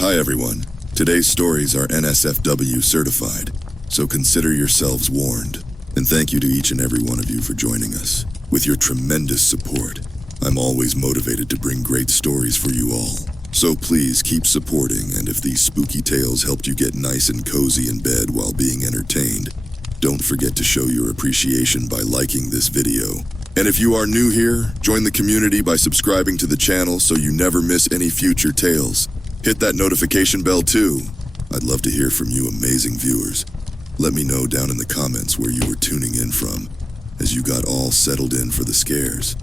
Hi everyone. Today's stories are NSFW certified, so consider yourselves warned. And thank you to each and every one of you for joining us. With your tremendous support, I'm always motivated to bring great stories for you all. So please keep supporting, and if these spooky tales helped you get nice and cozy in bed while being entertained, don't forget to show your appreciation by liking this video. And if you are new here, join the community by subscribing to the channel so you never miss any future tales. Hit that notification bell too. I'd love to hear from you amazing viewers. Let me know down in the comments where you were tuning in from, as you got all settled in for the scares.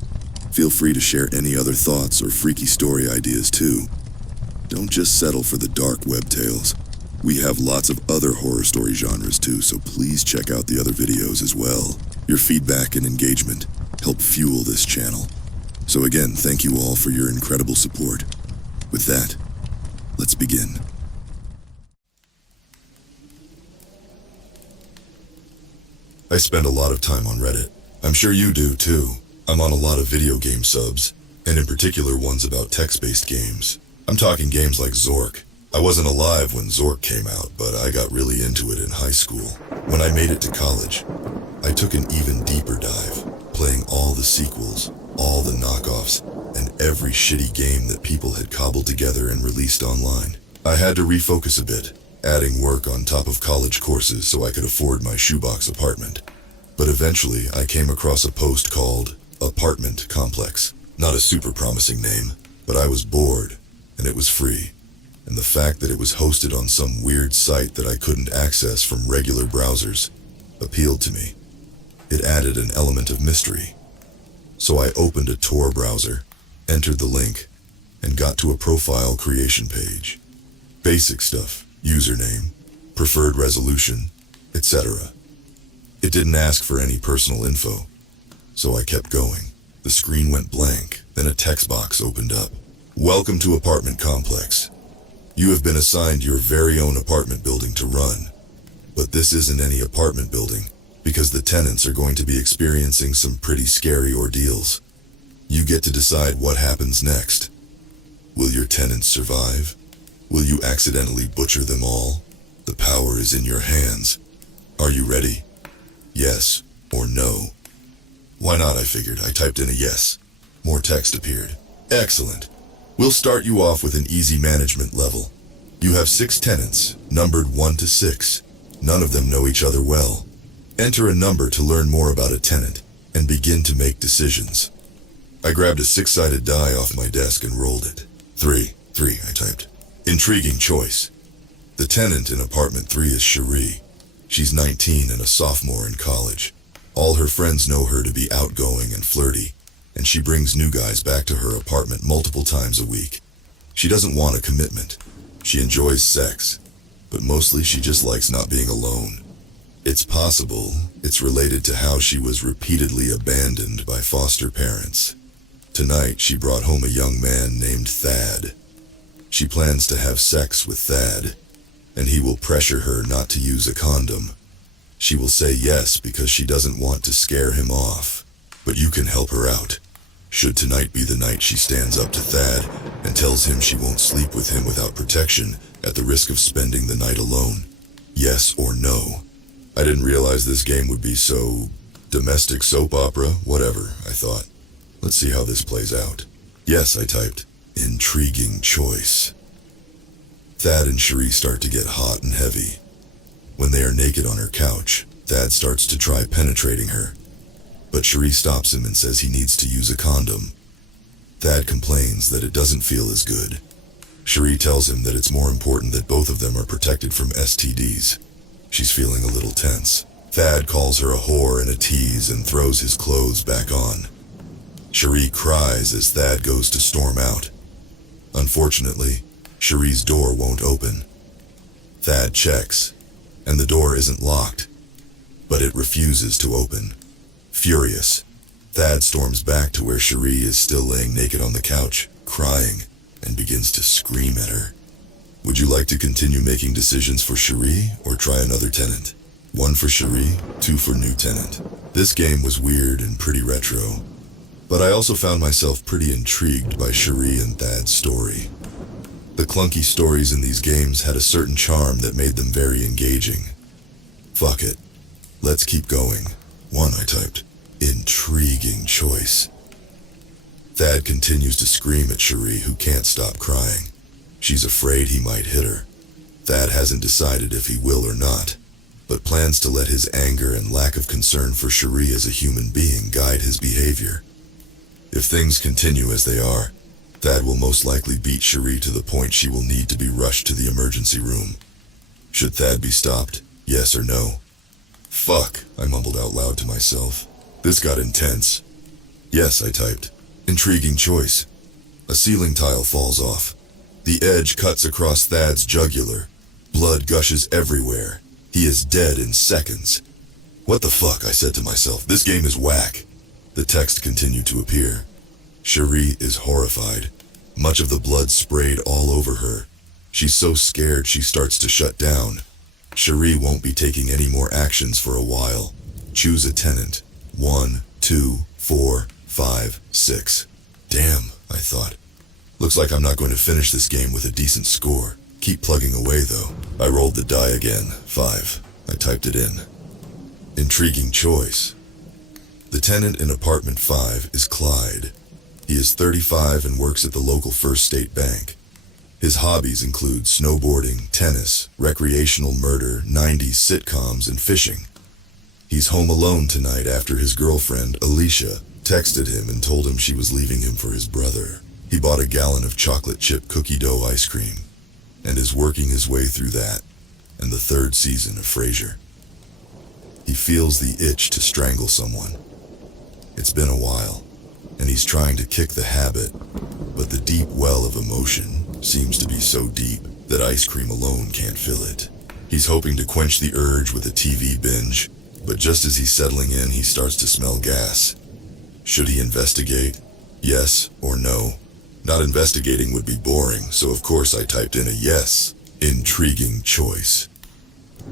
Feel free to share any other thoughts or freaky story ideas too. Don't just settle for the dark web tales. We have lots of other horror story genres too, so please check out the other videos as well. Your feedback and engagement help fuel this channel. So again, thank you all for your incredible support. With that, let's begin. I spend a lot of time on Reddit. I'm sure you do too. I'm on a lot of video game subs, and in particular ones about text-based games. I'm talking games like Zork. I wasn't alive when Zork came out, but I got really into it in high school. When I made it to college, I took an even deeper dive, playing all the sequels, all the knockoffs, and every shitty game that people had cobbled together and released online. I had to refocus a bit, adding work on top of college courses so I could afford my shoebox apartment. But eventually I came across a post called Apartment Complex. Not a super promising name, but I was bored, and it was free. And the fact that it was hosted on some weird site that I couldn't access from regular browsers appealed to me. It added an element of mystery. So I opened a Tor browser, entered the link, and got to a profile creation page. Basic stuff, username, preferred resolution, etc. It didn't ask for any personal info, so I kept going. The screen went blank, then a text box opened up. Welcome to Apartment Complex. You have been assigned your very own apartment building to run. But this isn't any apartment building, because the tenants are going to be experiencing some pretty scary ordeals. You get to decide what happens next. Will your tenants survive? Will you accidentally butcher them all? The power is in your hands. Are you ready? Yes or no? Why not, I figured. I typed in a yes. More text appeared. Excellent. We'll start you off with an easy management level. You have 6 tenants, numbered 1 to 6. None of them know each other well. Enter a number to learn more about a tenant, and begin to make decisions. I grabbed a 6-sided die off my desk and rolled it. 3, I typed. Intriguing choice. The tenant in apartment 3 is Cherie. She's 19 and a sophomore in college. All her friends know her to be outgoing and flirty, and she brings new guys back to her apartment multiple times a week. She doesn't want a commitment. She enjoys sex, but mostly she just likes not being alone. It's possible it's related to how she was repeatedly abandoned by foster parents. Tonight she brought home a young man named Thad. She plans to have sex with Thad, and he will pressure her not to use a condom. She will say yes because she doesn't want to scare him off, but you can help her out. Should tonight be the night she stands up to Thad and tells him she won't sleep with him without protection at the risk of spending the night alone? Yes or no? I didn't realize this game would be so domestic soap opera, whatever, I thought. Let's see how this plays out. Yes, I typed. Intriguing choice. Thad and Cherie start to get hot and heavy. When they are naked on her couch, Thad starts to try penetrating her. But Cherie stops him and says he needs to use a condom. Thad complains that it doesn't feel as good. Cherie tells him that it's more important that both of them are protected from STDs. She's feeling a little tense. Thad calls her a whore and a tease and throws his clothes back on. Cherie cries as Thad goes to storm out. Unfortunately, Cherie's door won't open. Thad checks, and the door isn't locked, but it refuses to open. Furious, Thad storms back to where Cherie is still laying naked on the couch, crying, and begins to scream at her. Would you like to continue making decisions for Cherie, or try another tenant? 1 for Cherie, 2 for new tenant. This game was weird and pretty retro, but I also found myself pretty intrigued by Cherie and Thad's story. The clunky stories in these games had a certain charm that made them very engaging. Fuck it. Let's keep going. 1, I typed. Intriguing choice. Thad continues to scream at Cherie, who can't stop crying. She's afraid he might hit her. Thad hasn't decided if he will or not, but plans to let his anger and lack of concern for Cherie as a human being guide his behavior. If things continue as they are, Thad will most likely beat Cherie to the point she will need to be rushed to the emergency room. Should Thad be stopped? Yes or no? Fuck, I mumbled out loud to myself. This got intense. Yes, I typed. Intriguing choice. A ceiling tile falls off. The edge cuts across Thad's jugular. Blood gushes everywhere. He is dead in seconds. What the fuck, I said to myself. This game is whack. The text continued to appear. Cherie is horrified. Much of the blood sprayed all over her. She's so scared she starts to shut down. Cherie won't be taking any more actions for a while. Choose a tenant. 1, 2, 4, 5, 6. Damn, I thought. Looks like I'm not going to finish this game with a decent score. Keep plugging away though. I rolled the die again. 5. I typed it in. Intriguing choice. The tenant in apartment 5 is Clyde. He is 35 and works at the local First State Bank. His hobbies include snowboarding, tennis, recreational murder, 90s sitcoms, and fishing. He's home alone tonight after his girlfriend, Alicia, texted him and told him she was leaving him for his brother. He bought a gallon of chocolate chip cookie dough ice cream and is working his way through that and the 3rd season of Frasier. He feels the itch to strangle someone. It's been a while, and he's trying to kick the habit, but the deep well of emotion seems to be so deep that ice cream alone can't fill it. He's hoping to quench the urge with a TV binge, but just as he's settling in, he starts to smell gas. Should he investigate? Yes or no? Not investigating would be boring, so of course I typed in a yes. Intriguing choice.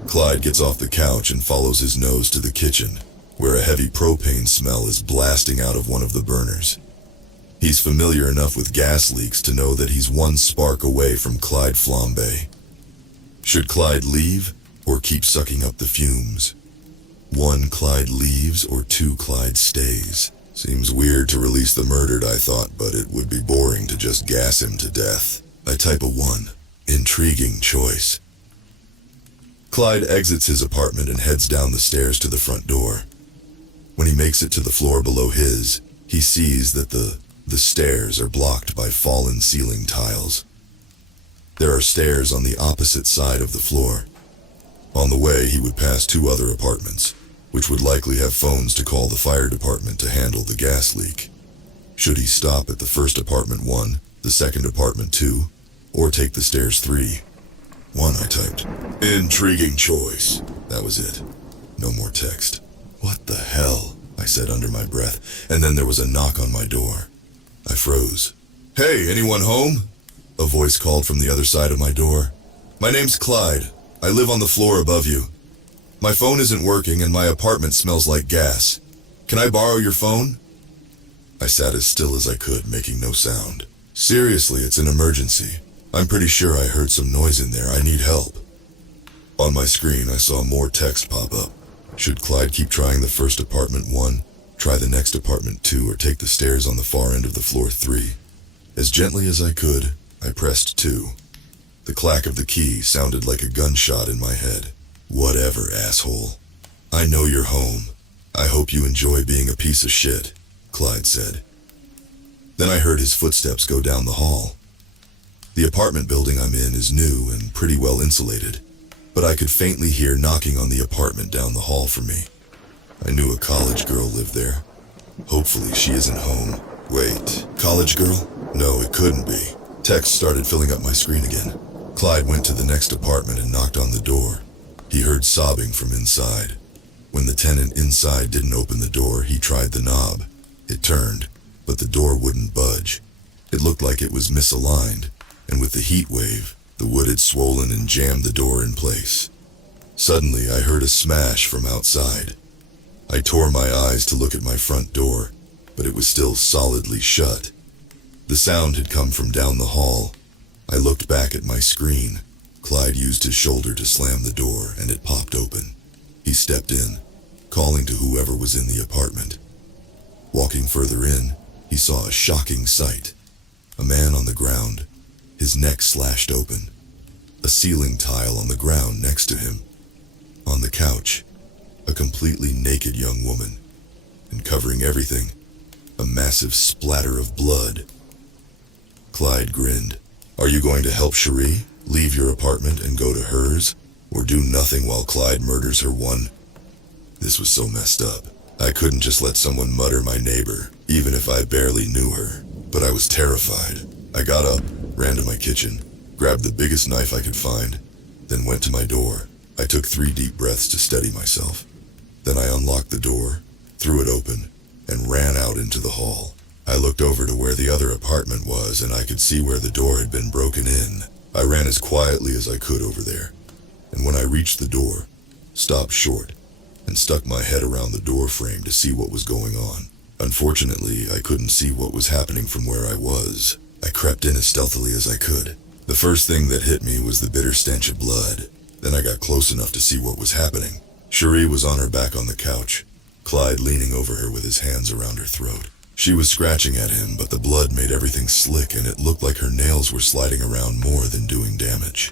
Clyde gets off the couch and follows his nose to the kitchen, where a heavy propane smell is blasting out of one of the burners. He's familiar enough with gas leaks to know that he's one spark away from Clyde Flambe. Should Clyde leave, or keep sucking up the fumes? 1 Clyde leaves, or 2 Clyde stays? Seems weird to release the murdered, I thought, but it would be boring to just gas him to death. I type a 1. Intriguing choice. Clyde exits his apartment and heads down the stairs to the front door. When he makes it to the floor below his, he sees that the stairs are blocked by fallen ceiling tiles. There are stairs on the opposite side of the floor. On the way, he would pass 2 other apartments, which would likely have phones to call the fire department to handle the gas leak. Should he stop at the first apartment 1, the second apartment 2, or take the stairs 3? 1, I typed. Intriguing choice. That was it. No more text. What the hell? I said under my breath, and then there was a knock on my door. I froze. Hey, anyone home? A voice called from the other side of my door. My name's Clyde. I live on the floor above you. My phone isn't working and my apartment smells like gas. Can I borrow your phone? I sat as still as I could, making no sound. Seriously, it's an emergency. I'm pretty sure I heard some noise in there. I need help. On my screen, I saw more text pop up. Should Clyde keep trying the first apartment 1, try the next apartment 2, or take the stairs on the far end of the floor 3? As gently as I could, I pressed 2. The clack of the key sounded like a gunshot in my head. Whatever, asshole. I know you're home. I hope you enjoy being a piece of shit, Clyde said. Then I heard his footsteps go down the hall. The apartment building I'm in is new and pretty well insulated, but I could faintly hear knocking on the apartment down the hall from me. I knew a college girl lived there. Hopefully she isn't home. Wait, college girl? No, it couldn't be. Text started filling up my screen again. Clyde went to the next apartment and knocked on the door. He heard sobbing from inside. When the tenant inside didn't open the door, he tried the knob. It turned, but the door wouldn't budge. It looked like it was misaligned, and with the heat wave, the wood had swollen and jammed the door in place. Suddenly, I heard a smash from outside. I tore my eyes to look at my front door, but it was still solidly shut. The sound had come from down the hall. I looked back at my screen. Clyde used his shoulder to slam the door and it popped open. He stepped in, calling to whoever was in the apartment. Walking further in, he saw a shocking sight. A man on the ground, his neck slashed open. A ceiling tile on the ground next to him. On the couch, a completely naked young woman. And covering everything, a massive splatter of blood. Clyde grinned. Are you going to help Cherie leave your apartment and go to hers? Or do nothing while Clyde murders her one? This was so messed up. I couldn't just let someone mutter my neighbor, even if I barely knew her. But I was terrified. I got up, ran to my kitchen, grabbed the biggest knife I could find, then went to my door. I took 3 deep breaths to steady myself. Then I unlocked the door, threw it open, and ran out into the hall. I looked over to where the other apartment was and I could see where the door had been broken in. I ran as quietly as I could over there, and when I reached the door, stopped short and stuck my head around the door frame to see what was going on. Unfortunately, I couldn't see what was happening from where I was. I crept in as stealthily as I could. The first thing that hit me was the bitter stench of blood. Then I got close enough to see what was happening. Cherie was on her back on the couch, Clyde leaning over her with his hands around her throat. She was scratching at him, but the blood made everything slick and it looked like her nails were sliding around more than doing damage.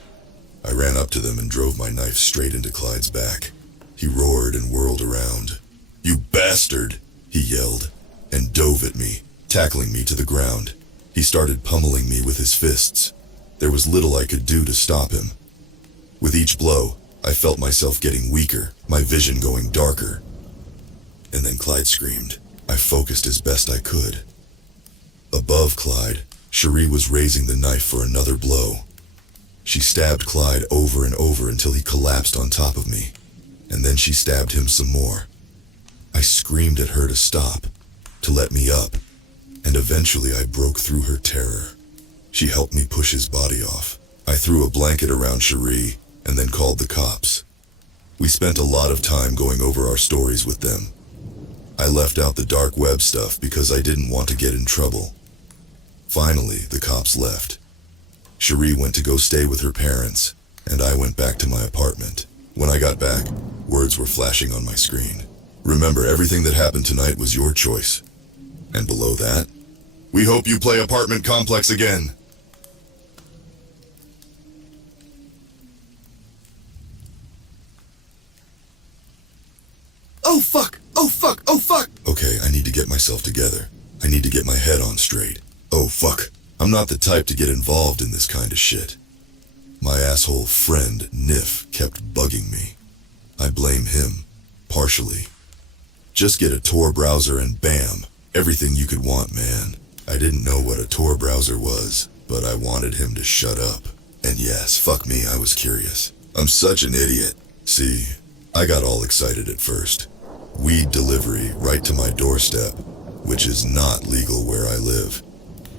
I ran up to them and drove my knife straight into Clyde's back. He roared and whirled around. "You bastard!" he yelled, and dove at me, tackling me to the ground. He started pummeling me with his fists. There was little I could do to stop him. With each blow, I felt myself getting weaker, my vision going darker. And then Clyde screamed. I focused as best I could. Above Clyde, Cherie was raising the knife for another blow. She stabbed Clyde over and over until he collapsed on top of me, and then she stabbed him some more. I screamed at her to stop, to let me up, and eventually I broke through her terror. She helped me push his body off. I threw a blanket around Cherie and then called the cops. We spent a lot of time going over our stories with them. I left out the dark web stuff because I didn't want to get in trouble. Finally, the cops left. Cherie went to go stay with her parents, and I went back to my apartment. When I got back, words were flashing on my screen. Remember, everything that happened tonight was your choice. And below that, we hope you play Apartment Complex again. Oh fuck! Oh fuck! Oh fuck! Okay, I need to get myself together. I need to get my head on straight. Oh fuck. I'm not the type to get involved in this kind of shit. My asshole friend, Nif, kept bugging me. I blame him, partially. Just get a Tor browser and bam, everything you could want, man. I didn't know what a Tor browser was, but I wanted him to shut up. And yes, fuck me, I was curious. I'm such an idiot. See, I got all excited at first. Weed delivery right to my doorstep, which is not legal where I live.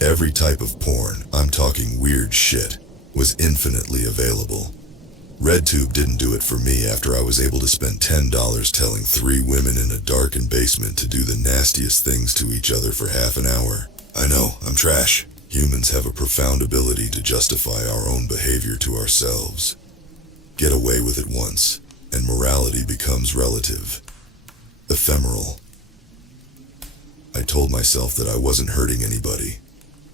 Every type of porn, I'm talking weird shit, was infinitely available. RedTube didn't do it for me after I was able to spend $10 telling 3 women in a darkened basement to do the nastiest things to each other for half an hour. I know, I'm trash. Humans have a profound ability to justify our own behavior to ourselves. Get away with it once, and morality becomes relative. Ephemeral. I told myself that I wasn't hurting anybody,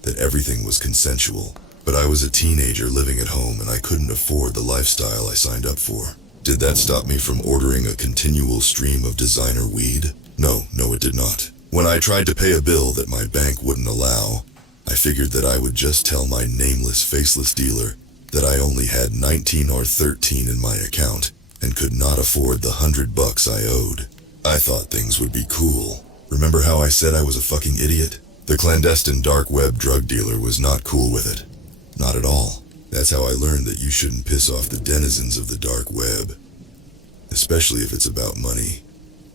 that everything was consensual, but I was a teenager living at home and I couldn't afford the lifestyle I signed up for. Did that stop me from ordering a continual stream of designer weed? No, it did not. When I tried to pay a bill that my bank wouldn't allow, I figured that I would just tell my nameless, faceless dealer that I only had 19 or 13 in my account and could not afford the $100 I owed. I thought things would be cool. Remember how I said I was a fucking idiot? The clandestine dark web drug dealer was not cool with it. Not at all. That's how I learned that you shouldn't piss off the denizens of the dark web. Especially if it's about money.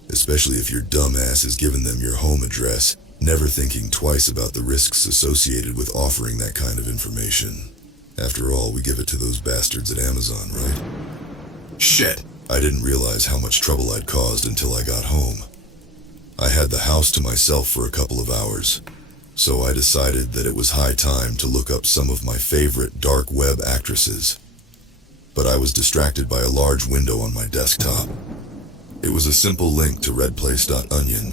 Especially if your dumb ass has given them your home address, never thinking twice about the risks associated with offering that kind of information. After all, we give it to those bastards at Amazon, right? Shit! I didn't realize how much trouble I'd caused until I got home. I had the house to myself for a couple of hours. so I decided that it was high time to look up some of my favorite dark web actresses. But I was distracted by a large window on my desktop. It was a simple link to redplace.onion,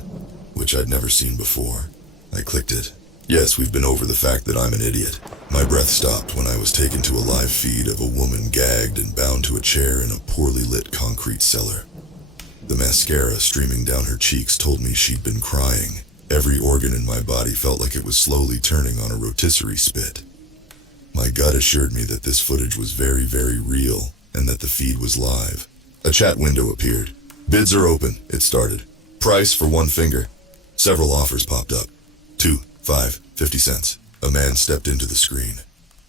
which I'd never seen before. I clicked it. Yes, we've been over the fact that I'm an idiot. My breath stopped when I was taken to a live feed of a woman gagged and bound to a chair in a poorly lit concrete cellar. The mascara streaming down her cheeks told me she'd been crying. Every organ in my body felt like it was slowly turning on a rotisserie spit. My gut assured me that this footage was very, very real, and that the feed was live. A chat window appeared. Bids are open, it started. Price for one finger. Several offers popped up. 2, 5, 50 cents. A man stepped into the screen.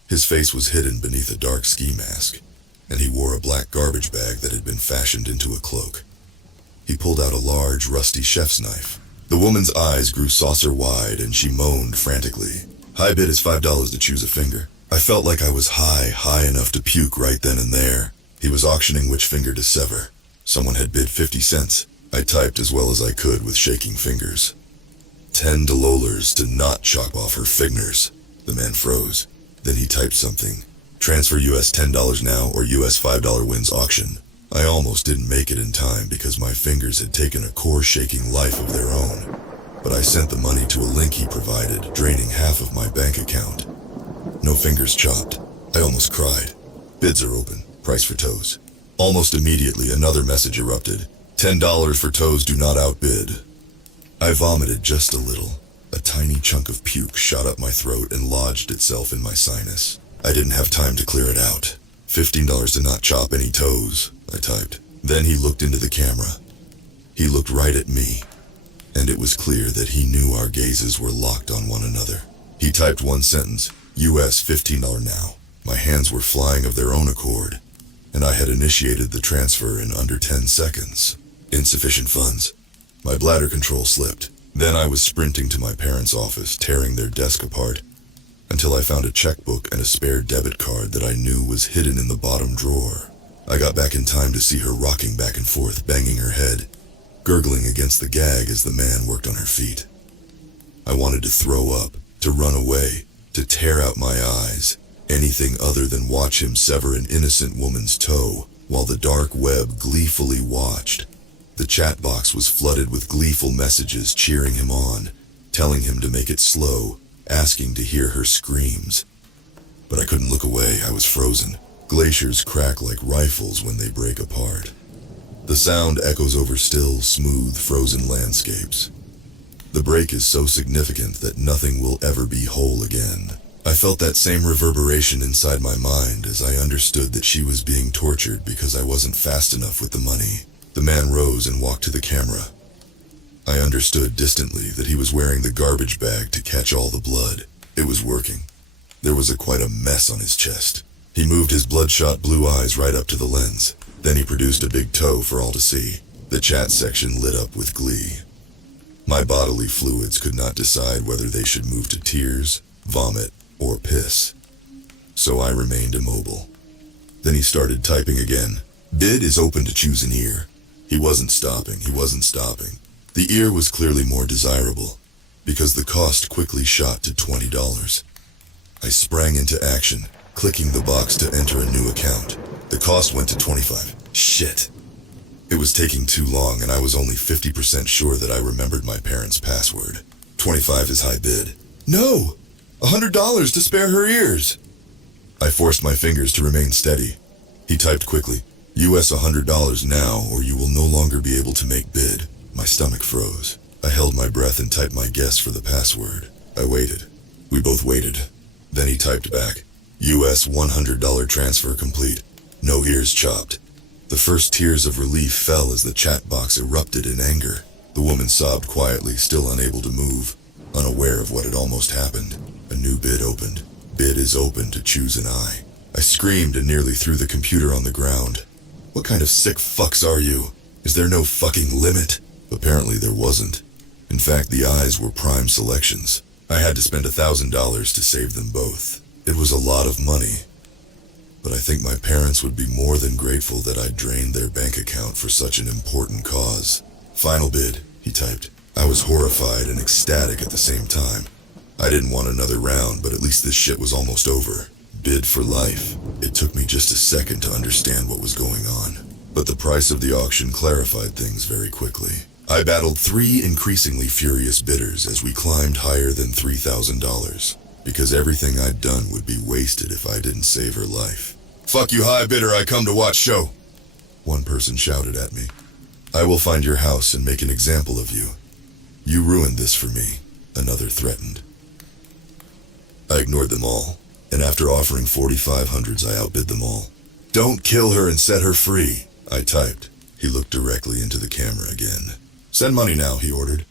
His face was hidden beneath a dark ski mask, and he wore a black garbage bag that had been fashioned into a cloak. He pulled out a large, rusty chef's knife. The woman's eyes grew saucer-wide, and she moaned frantically. High bid is $5 to choose a finger. I felt like I was high enough to puke right then and there. He was auctioning which finger to sever. Someone had bid 50 cents. I typed as well as I could with shaking fingers. $10 to not chop off her fingers. The man froze. Then he typed something. Transfer US $10 now or US $5 wins auction. I almost didn't make it in time because my fingers had taken a core-shaking life of their own. But I sent the money to a link he provided, draining half of my bank account. No fingers chopped. I almost cried. Bids are open. Price for toes. Almost immediately, another message erupted. $10 for toes do not outbid. I vomited just a little. A tiny chunk of puke shot up my throat and lodged itself in my sinus. I didn't have time to clear it out. $15 to not chop any toes, I typed. Then he looked into the camera. He looked right at me, and it was clear that he knew our gazes were locked on one another. He typed one sentence, US $15 now. My hands were flying of their own accord, and I had initiated the transfer in under 10 seconds. Insufficient funds. My bladder control slipped. Then I was sprinting to my parents' office, tearing their desk apart, until I found a checkbook and a spare debit card that I knew was hidden in the bottom drawer. I got back in time to see her rocking back and forth, banging her head, gurgling against the gag as the man worked on her feet. I wanted to throw up, to run away, to tear out my eyes, anything other than watch him sever an innocent woman's toe, while the dark web gleefully watched. The chat box was flooded with gleeful messages cheering him on, telling him to make it slow, asking to hear her screams. But I couldn't look away, I was frozen. Glaciers crack like rifles when they break apart. The sound echoes over still, smooth, frozen landscapes. The break is so significant that nothing will ever be whole again. I felt that same reverberation inside my mind as I understood that she was being tortured because I wasn't fast enough with the money. The man rose and walked to the camera. I understood distantly that he was wearing the garbage bag to catch all the blood. It was working. There was quite a mess on his chest. He moved his bloodshot blue eyes right up to the lens. Then he produced a big toe for all to see. The chat section lit up with glee. My bodily fluids could not decide whether they should move to tears, vomit, or piss. So I remained immobile. Then he started typing again. Bid is open to choose an ear. He wasn't stopping. The ear was clearly more desirable, because the cost quickly shot to $20. I sprang into action, clicking the box to enter a new account. The cost went to $25. Shit. It was taking too long, and I was only 50% sure that I remembered my parents' password. 25 is high bid. No! $100 to spare her ears! I forced my fingers to remain steady. He typed quickly. US $100 now, or you will no longer be able to make bid. My stomach froze. I held my breath and typed my guess for the password. I waited. We both waited. Then he typed back. US $100 transfer complete. No ears chopped. The first tears of relief fell as the chat box erupted in anger. The woman sobbed quietly, still unable to move, unaware of what had almost happened. A new bid opened. Bid is open to choose an eye. I screamed and nearly threw the computer on the ground. What kind of sick fucks are you? Is there no fucking limit? Apparently there wasn't. In fact, the eyes were prime selections. I had to spend $1,000 to save them both. It was a lot of money. But I think my parents would be more than grateful that I drained their bank account for such an important cause. Final bid, he typed. I was horrified and ecstatic at the same time. I didn't want another round, but at least this shit was almost over. Bid for life. It took me just a second to understand what was going on, but the price of the auction clarified things very quickly. I battled 3 increasingly furious bidders as we climbed higher than $3,000, because everything I'd done would be wasted if I didn't save her life. "Fuck you, high bidder, I come to watch show," one person shouted at me. "I will find your house and make an example of you. You ruined this for me," another threatened. I ignored them all, and after offering 4,500s, I outbid them all. "Don't kill her and set her free," I typed. He looked directly into the camera again. "Send money now," he ordered.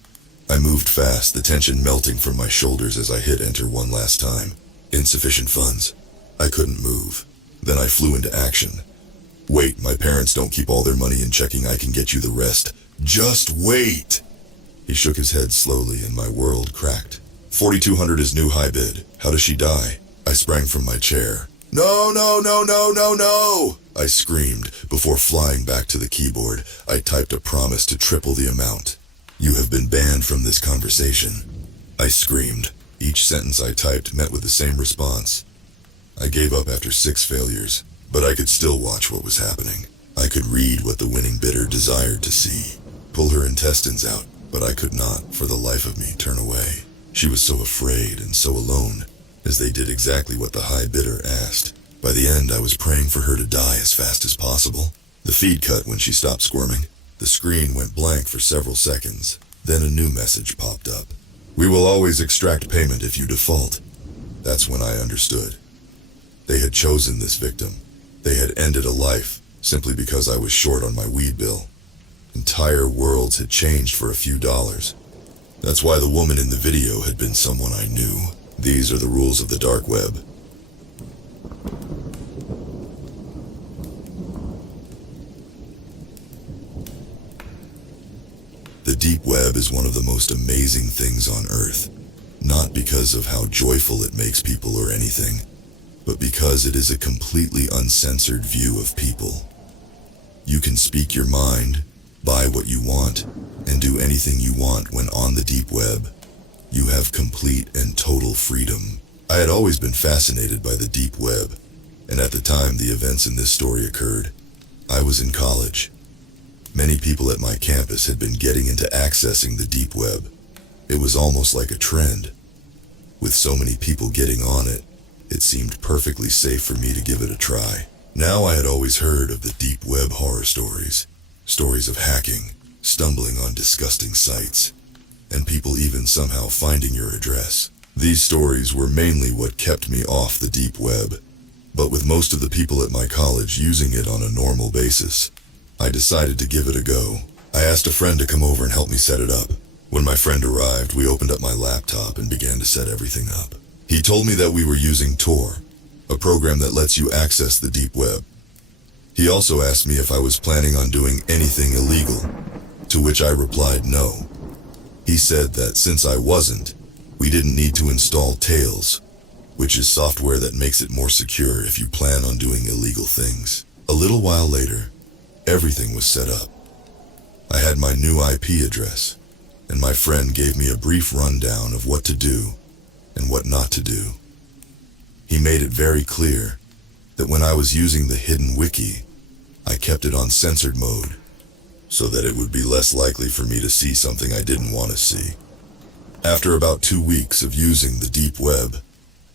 I moved fast, the tension melting from my shoulders as I hit enter one last time. Insufficient funds. I couldn't move. Then I flew into action. "Wait, my parents don't keep all their money in checking. I can get you the rest. Just wait." He shook his head slowly and my world cracked. 4,200 is new high bid. How does she die? I sprang from my chair. "No, no, no, no, no, no!" I screamed. Before flying back to the keyboard, I typed a promise to triple the amount. "You have been banned from this conversation," I screamed. Each sentence I typed met with the same response. I gave up after 6 failures, but I could still watch what was happening. I could read what the winning bidder desired to see. Pull her intestines out, but I could not, for the life of me, turn away. She was so afraid and so alone, as they did exactly what the high bidder asked. By the end, I was praying for her to die as fast as possible. The feed cut when she stopped squirming. The screen went blank for several seconds. Then a new message popped up. "We will always extract payment if you default." That's when I understood. They had chosen this victim. They had ended a life simply because I was short on my weed bill. Entire worlds had changed for a few dollars. That's why the woman in the video had been someone I knew. These are the rules of the dark web. The deep web is one of the most amazing things on Earth, not because of how joyful it makes people or anything, but because it is a completely uncensored view of people. You can speak your mind, buy what you want, and do anything you want when on the deep web. You have complete and total freedom. I had always been fascinated by the deep web, and at the time the events in this story occurred, I was in college. Many people at my campus had been getting into accessing the deep web. It was almost like a trend. With so many people getting on it, it seemed perfectly safe for me to give it a try. Now I had always heard of the deep web horror stories. Stories of hacking, stumbling on disgusting sites, and people even somehow finding your address. These stories were mainly what kept me off the deep web. But with most of the people at my college using it on a normal basis, I decided to give it a go. I asked a friend to come over and help me set it up. When my friend arrived, we opened up my laptop and began to set everything up. He told me that we were using Tor, a program that lets you access the deep web. He also asked me if I was planning on doing anything illegal, to which I replied no. He said that since I wasn't, we didn't need to install Tails, which is software that makes it more secure if you plan on doing illegal things. A little while later, everything was set up. I had my new IP address, and my friend gave me a brief rundown of what to do and what not to do. He made it very clear that when I was using the hidden wiki, I kept it on censored mode, so that it would be less likely for me to see something I didn't want to see. After about 2 weeks of using the deep web,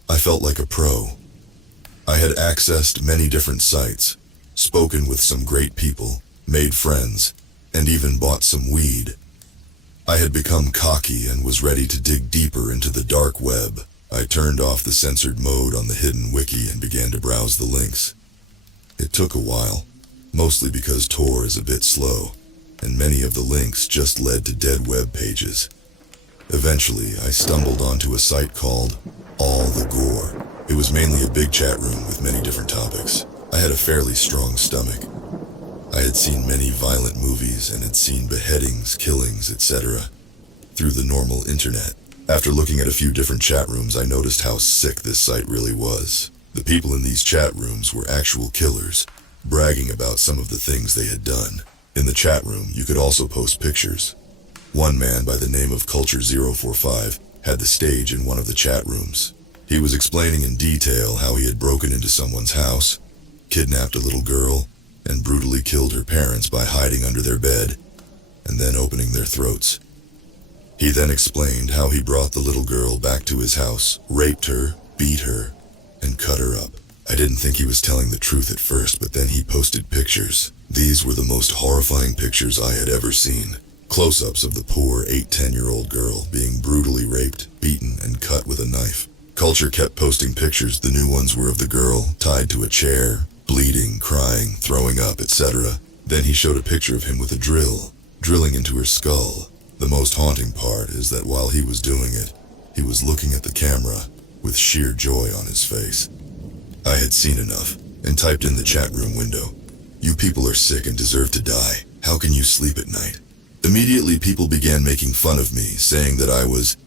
I felt like a pro. I had accessed many different sites, spoken with some great people, made friends, and even bought some weed. I had become cocky and was ready to dig deeper into the dark web. I turned off the censored mode on the hidden wiki and began to browse the links. It took a while, mostly because Tor is a bit slow, and many of the links just led to dead web pages. Eventually, I stumbled onto a site called All the Gore. It was mainly a big chat room with many different topics. I had a fairly strong stomach. I had seen many violent movies and had seen beheadings, killings, etc. through the normal internet. After looking at a few different chat rooms, I noticed how sick this site really was. The people in these chat rooms were actual killers, bragging about some of the things they had done. In the chat room, you could also post pictures. One man by the name of Culture045 had the stage in one of the chat rooms. He was explaining in detail how he had broken into someone's house, kidnapped a little girl, and brutally killed her parents by hiding under their bed and then opening their throats. He then explained how he brought the little girl back to his house, raped her, beat her, and cut her up. I didn't think he was telling the truth at first, but then he posted pictures. These were the most horrifying pictures I had ever seen. Close-ups of the poor 8-10-year-old girl being brutally raped, beaten, and cut with a knife. Culture kept posting pictures. The new ones were of the girl tied to a chair, bleeding, crying, throwing up, etc. Then he showed a picture of him with a drill, drilling into her skull. The most haunting part is that while he was doing it, he was looking at the camera with sheer joy on his face. I had seen enough and typed in the chat room window, "You people are sick and deserve to die. How can you sleep at night?" Immediately people began making fun of me, saying that I was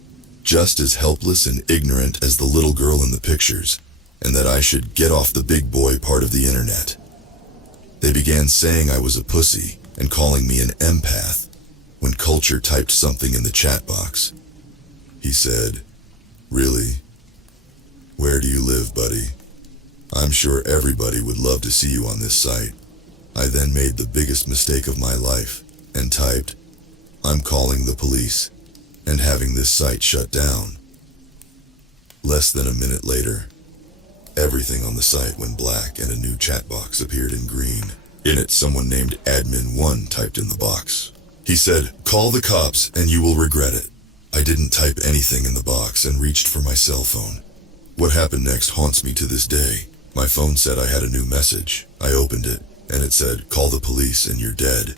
just as helpless and ignorant as the little girl in the pictures, and that I should get off the big boy part of the internet. They began saying I was a pussy and calling me an empath when Culture typed something in the chat box. He said, "Really? Where do you live, buddy? I'm sure everybody would love to see you on this site." I then made the biggest mistake of my life and typed, "I'm calling the police and having this site shut down." Less than a minute later, everything on the site went black and a new chat box appeared in green. In it, someone named Admin1 typed in the box. He said, "Call the cops and you will regret it." I didn't type anything in the box and reached for my cell phone. What happened next haunts me to this day. My phone said I had a new message. I opened it, and it said, "Call the police and you're dead."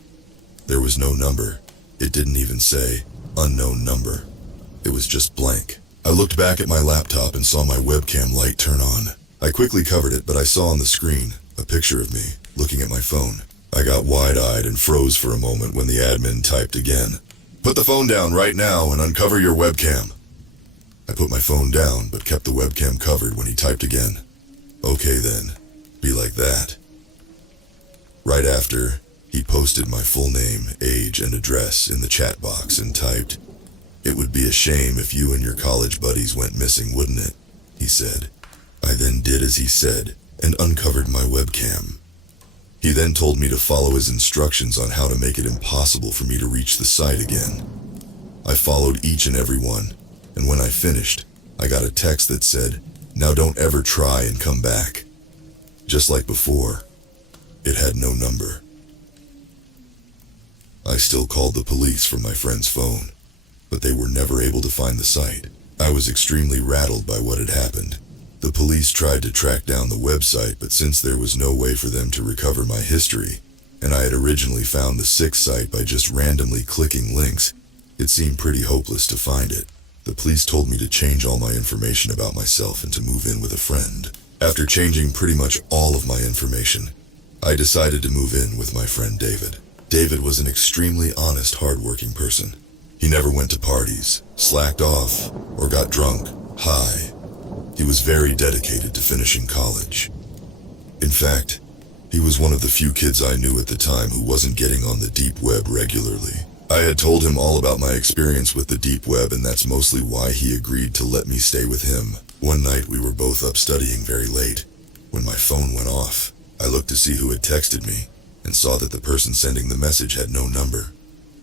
There was no number. It didn't even say, "unknown number." It was just blank. I looked back at my laptop and saw my webcam light turn on. I quickly covered it, but I saw on the screen a picture of me looking at my phone. I got wide-eyed and froze for a moment when the admin typed again, "Put the phone down right now and uncover your webcam." I put my phone down, but kept the webcam covered when he typed again. Okay then, be like that. Right after, he posted my full name, age, and address in the chat box and typed, "It would be a shame if you and your college buddies went missing, wouldn't it?" he said. I then did as he said and uncovered my webcam. He then told me to follow his instructions on how to make it impossible for me to reach the site again. I followed each and every one, and when I finished, I got a text that said, "Now don't ever try and come back." Just like before, it had no number. I still called the police from my friend's phone, but they were never able to find the site. I was extremely rattled by what had happened. The police tried to track down the website, but since there was no way for them to recover my history, and I had originally found the sick site by just randomly clicking links, it seemed pretty hopeless to find it. The police told me to change all my information about myself and to move in with a friend. After changing pretty much all of my information, I decided to move in with my friend David. David was an extremely honest, hard-working person. He never went to parties, slacked off, or got drunk, high. He was very dedicated to finishing college. In fact, he was one of the few kids I knew at the time who wasn't getting on the deep web regularly. I had told him all about my experience with the deep web, and that's mostly why he agreed to let me stay with him. One night we were both up studying very late. When my phone went off, I looked to see who had texted me and saw that the person sending the message had no number,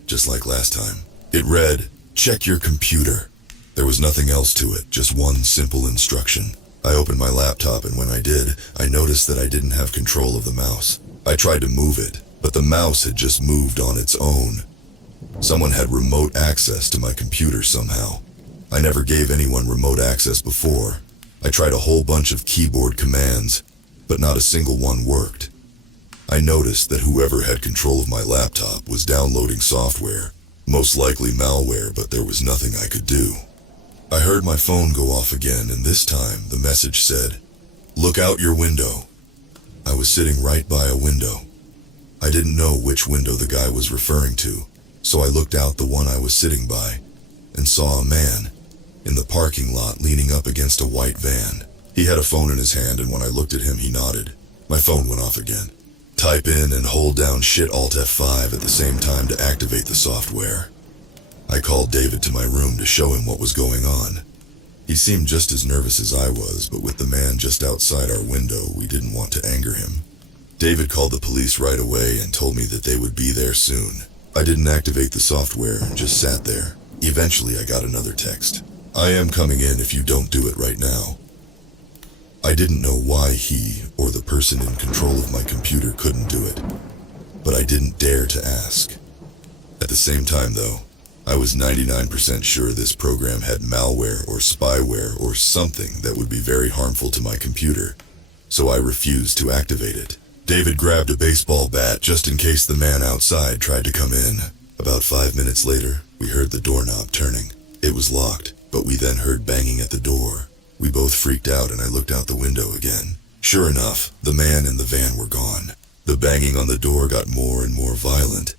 just like last time. It read, "Check your computer." There was nothing else to it, just one simple instruction. I opened my laptop, and when I did, I noticed that I didn't have control of the mouse. I tried to move it, but the mouse had just moved on its own. Someone had remote access to my computer somehow. I never gave anyone remote access before. I tried a whole bunch of keyboard commands, but not a single one worked. I noticed that whoever had control of my laptop was downloading software, most likely malware, but there was nothing I could do. I heard my phone go off again, and this time the message said, "Look out your window." I was sitting right by a window. I didn't know which window the guy was referring to, so I looked out the one I was sitting by and saw a man in the parking lot leaning up against a white van. He had a phone in his hand, and when I looked at him, he nodded. My phone went off again. Type in and hold down Shift Alt F5 at the same time to activate the software. I called David to my room to show him what was going on. He seemed just as nervous as I was, but with the man just outside our window, we didn't want to anger him. David called the police right away and told me that they would be there soon. I didn't activate the software and just sat there. Eventually I got another text. "I am coming in if you don't do it right now." I didn't know why he or the person in control of my computer couldn't do it, but I didn't dare to ask. At the same time though, I was 99% sure this program had malware or spyware or something that would be very harmful to my computer, so I refused to activate it. David grabbed a baseball bat just in case the man outside tried to come in. About 5 minutes later, we heard the doorknob turning. It was locked, but we then heard banging at the door. We both freaked out and I looked out the window again. Sure enough, the man and the van were gone. The banging on the door got more and more violent,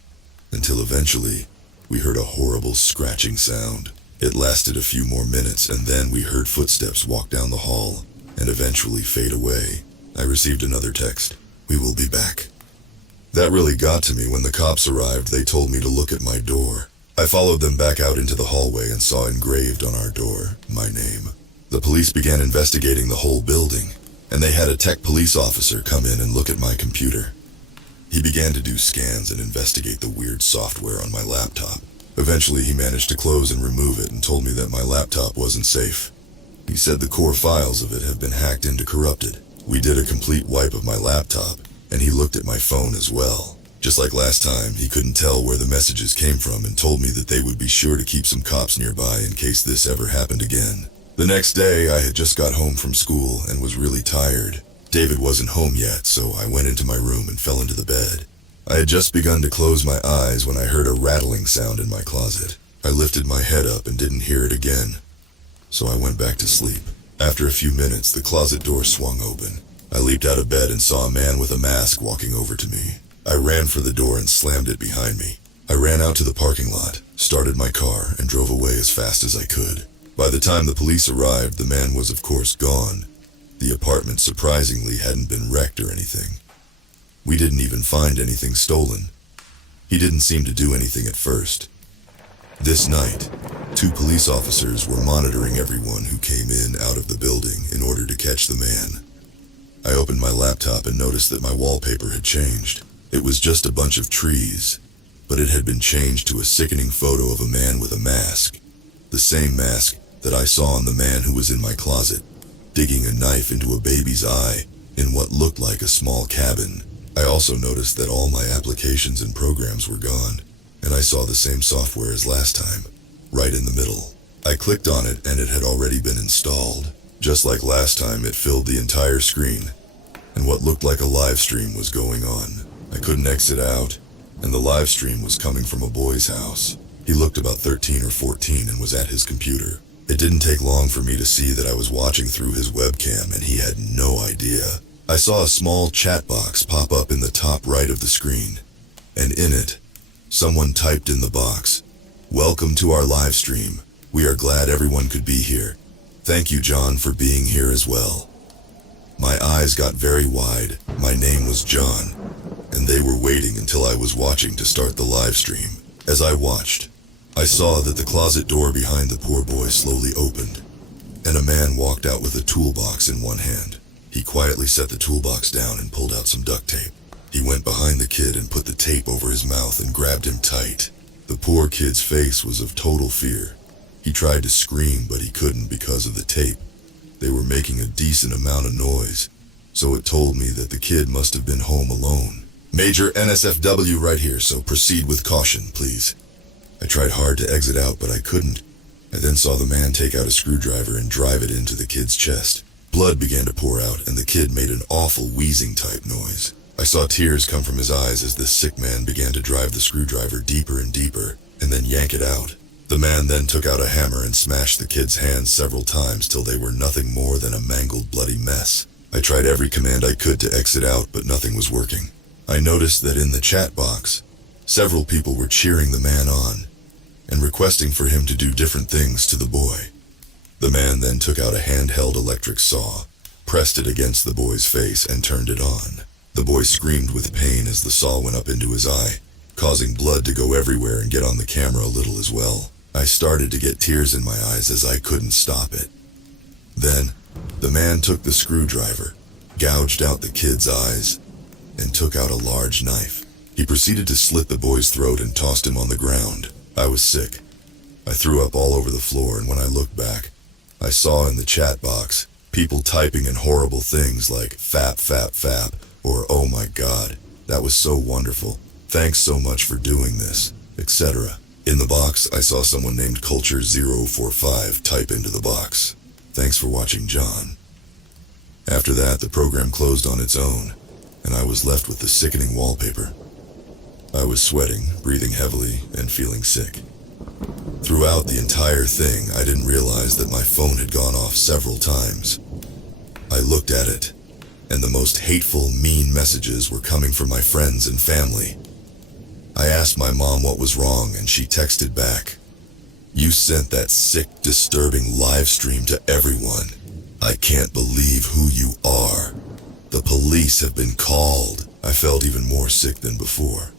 until eventually, we heard a horrible scratching sound. It lasted a few more minutes and then we heard footsteps walk down the hall and eventually fade away. I received another text. "We will be back." That really got to me. When the cops arrived, they told me to look at my door. I followed them back out into the hallway and saw engraved on our door my name. The police began investigating the whole building, and they had a tech police officer come in and look at my computer. He began to do scans and investigate the weird software on my laptop. Eventually he managed to close and remove it and told me that my laptop wasn't safe. He said the core files of it have been hacked into corrupted. We did a complete wipe of my laptop, and he looked at my phone as well. Just like last time, he couldn't tell where the messages came from and told me that they would be sure to keep some cops nearby in case this ever happened again. The next day, I had just got home from school and was really tired. David wasn't home yet, so I went into my room and fell into the bed. I had just begun to close my eyes when I heard a rattling sound in my closet. I lifted my head up and didn't hear it again, so I went back to sleep. After a few minutes, the closet door swung open. I leaped out of bed and saw a man with a mask walking over to me. I ran for the door and slammed it behind me. I ran out to the parking lot, started my car, and drove away as fast as I could. By the time the police arrived, the man was of course gone. The apartment surprisingly hadn't been wrecked or anything. We didn't even find anything stolen. He didn't seem to do anything at first. This night, 2 police officers were monitoring everyone who came in out of the building in order to catch the man. I opened my laptop and noticed that my wallpaper had changed. It was just a bunch of trees, but it had been changed to a sickening photo of a man with a mask. The same mask that I saw on the man who was in my closet, digging a knife into a baby's eye in what looked like a small cabin. I also noticed that all my applications and programs were gone, and I saw the same software as last time, right in the middle. I clicked on it and it had already been installed. Just like last time, it filled the entire screen, and what looked like a live stream was going on. I couldn't exit out, and the live stream was coming from a boy's house. He looked about 13 or 14 and was at his computer. It didn't take long for me to see that I was watching through his webcam and he had no idea. I saw a small chat box pop up in the top right of the screen, and in it, someone typed in the box, "Welcome to our live stream. We are glad everyone could be here. Thank you, John, for being here as well." My eyes got very wide. My name was John, and they were waiting until I was watching to start the live stream. As I watched, I saw that the closet door behind the poor boy slowly opened, and a man walked out with a toolbox in one hand. He quietly set the toolbox down and pulled out some duct tape. He went behind the kid and put the tape over his mouth and grabbed him tight. The poor kid's face was of total fear. He tried to scream, but he couldn't because of the tape. They were making a decent amount of noise, so it told me that the kid must have been home alone. "Major NSFW right here, so proceed with caution, please." I tried hard to exit out, but I couldn't. I then saw the man take out a screwdriver and drive it into the kid's chest. Blood began to pour out, and the kid made an awful wheezing type noise. I saw tears come from his eyes as this sick man began to drive the screwdriver deeper and deeper, and then yank it out. The man then took out a hammer and smashed the kid's hands several times till they were nothing more than a mangled, bloody mess. I tried every command I could to exit out, but nothing was working. I noticed that in the chat box, several people were cheering the man on and requesting for him to do different things to the boy. The man then took out a handheld electric saw, pressed it against the boy's face, and turned it on. The boy screamed with pain as the saw went up into his eye, causing blood to go everywhere and get on the camera a little as well. I started to get tears in my eyes as I couldn't stop it. Then, the man took the screwdriver, gouged out the kid's eyes, and took out a large knife. He proceeded to slit the boy's throat and tossed him on the ground. I was sick. I threw up all over the floor, and when I looked back, I saw in the chat box people typing in horrible things like "fap, fap, fap," or "oh my god, that was so wonderful, thanks so much for doing this," etc. In the box, I saw someone named Culture045 type into the box, "Thanks for watching, John." After that, the program closed on its own, and I was left with the sickening wallpaper. I was sweating, breathing heavily, and feeling sick. Throughout the entire thing, I didn't realize that my phone had gone off several times. I looked at it, and the most hateful, mean messages were coming from my friends and family. I asked my mom what was wrong, and she texted back, "You sent that sick, disturbing live stream to everyone. I can't believe who you are. The police have been called." I felt even more sick than before.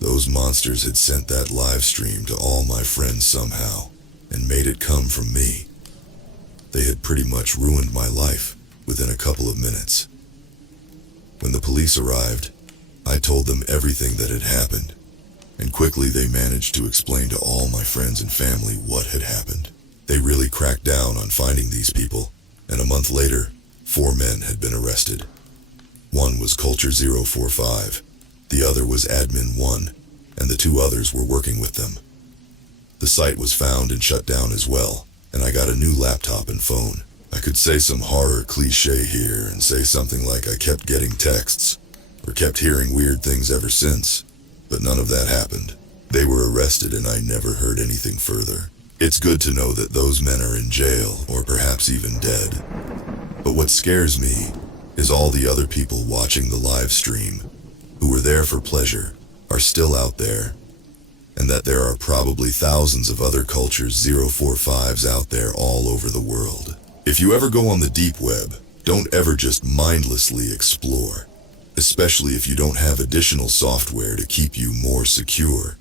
Those monsters had sent that live stream to all my friends somehow, and made it come from me. They had pretty much ruined my life within a couple of minutes. When the police arrived, I told them everything that had happened, and quickly they managed to explain to all my friends and family what had happened. They really cracked down on finding these people, and a month later, 4 men had been arrested. One was Culture045, the other was Admin1, and the 2 others were working with them. The site was found and shut down as well, and I got a new laptop and phone. I could say some horror cliche here and say something like I kept getting texts, or kept hearing weird things ever since, but none of that happened. They were arrested and I never heard anything further. It's good to know that those men are in jail, or perhaps even dead. But what scares me is all the other people watching the live stream, who were there for pleasure, are still out there, and that there are probably thousands of other Culture045s out there all over the world. If you ever go on the deep web, don't ever just mindlessly explore, especially if you don't have additional software to keep you more secure.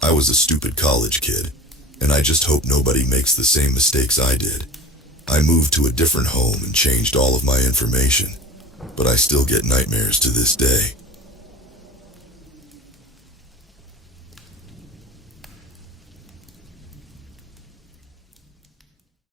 I was a stupid college kid, and I just hope nobody makes the same mistakes I did. I moved to a different home and changed all of my information, but I still get nightmares to this day.